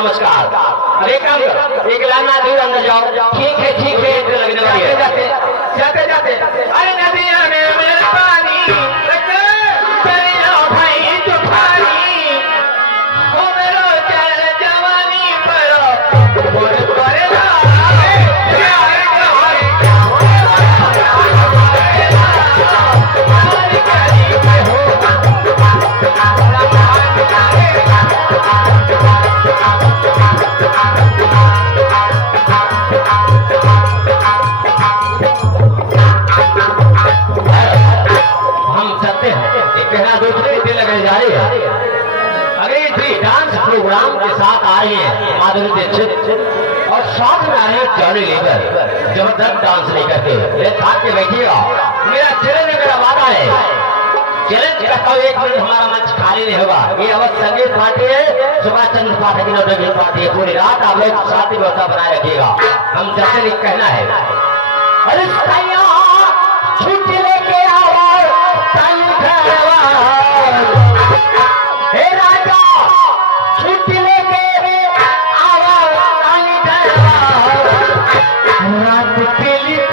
नमस्कार। अरे काम करो, एक लाइन में दूर अंदर जाओ। ठीक है लगने वाली है। जाते जाते अरे नदिया में मेरा पानी चले जाओ भाई तूफानी हो मेरो चल जवानी पर मोर करेला प्रोग्राम के साथ आए हैं माधुरी दीक्षित और साथ में आए जॉनी लीवर जबरदस्त डांस नहीं करते ये थाक के बैठिएगा। मेरा चैलेंज मेरा वादा है, चैलेंज करता हूँ 1 मिनट हमारा मंच खाली नहीं होगा। ये अवध संगीत पार्टी है, सुभाष चंद्र पाठक की नौटंकी पार्टी है। पूरी रात आप लोग शांति व्यवस्था बनाए रखिएगा। हम जैसे नहीं कहना है अरे छुट्टी लेके आओ राजा छुट्टी लेके आवा रानी रात के लिए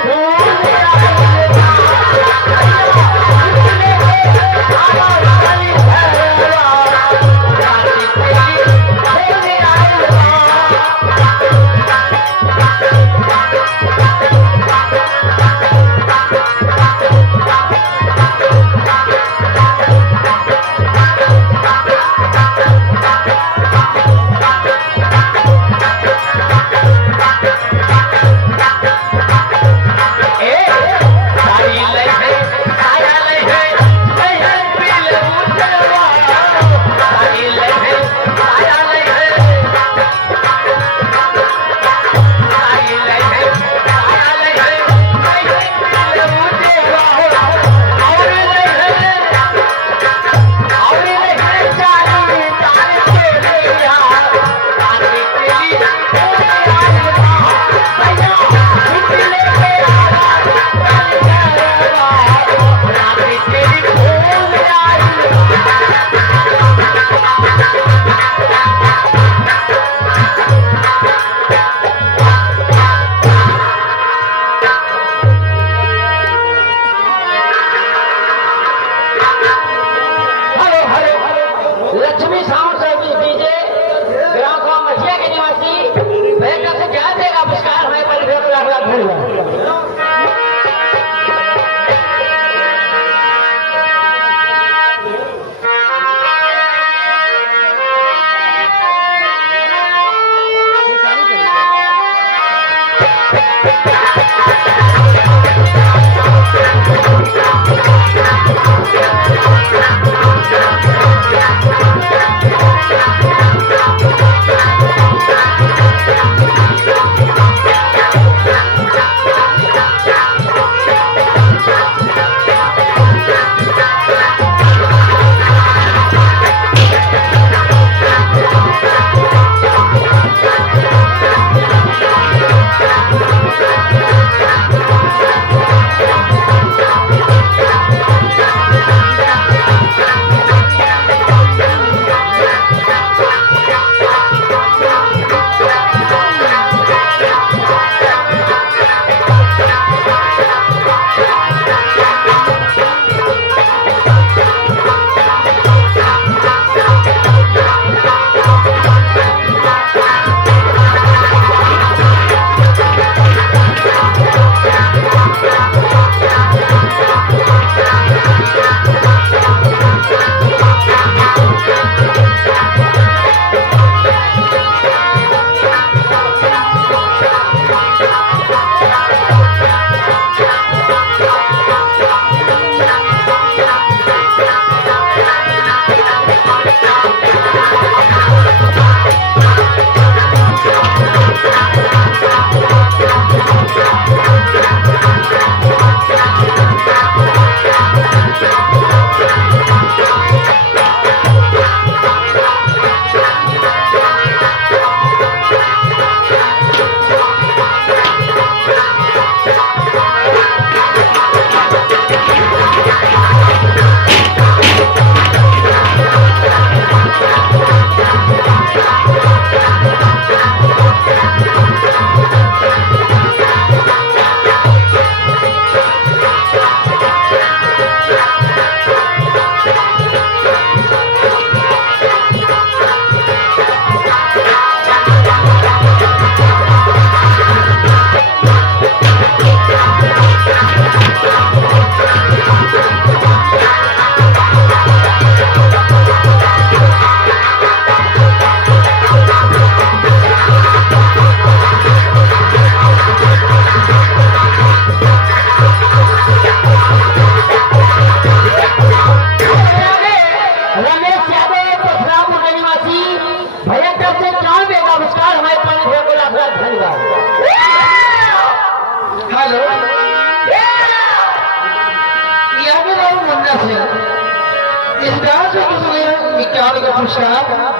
के हाथ का पुरस्कार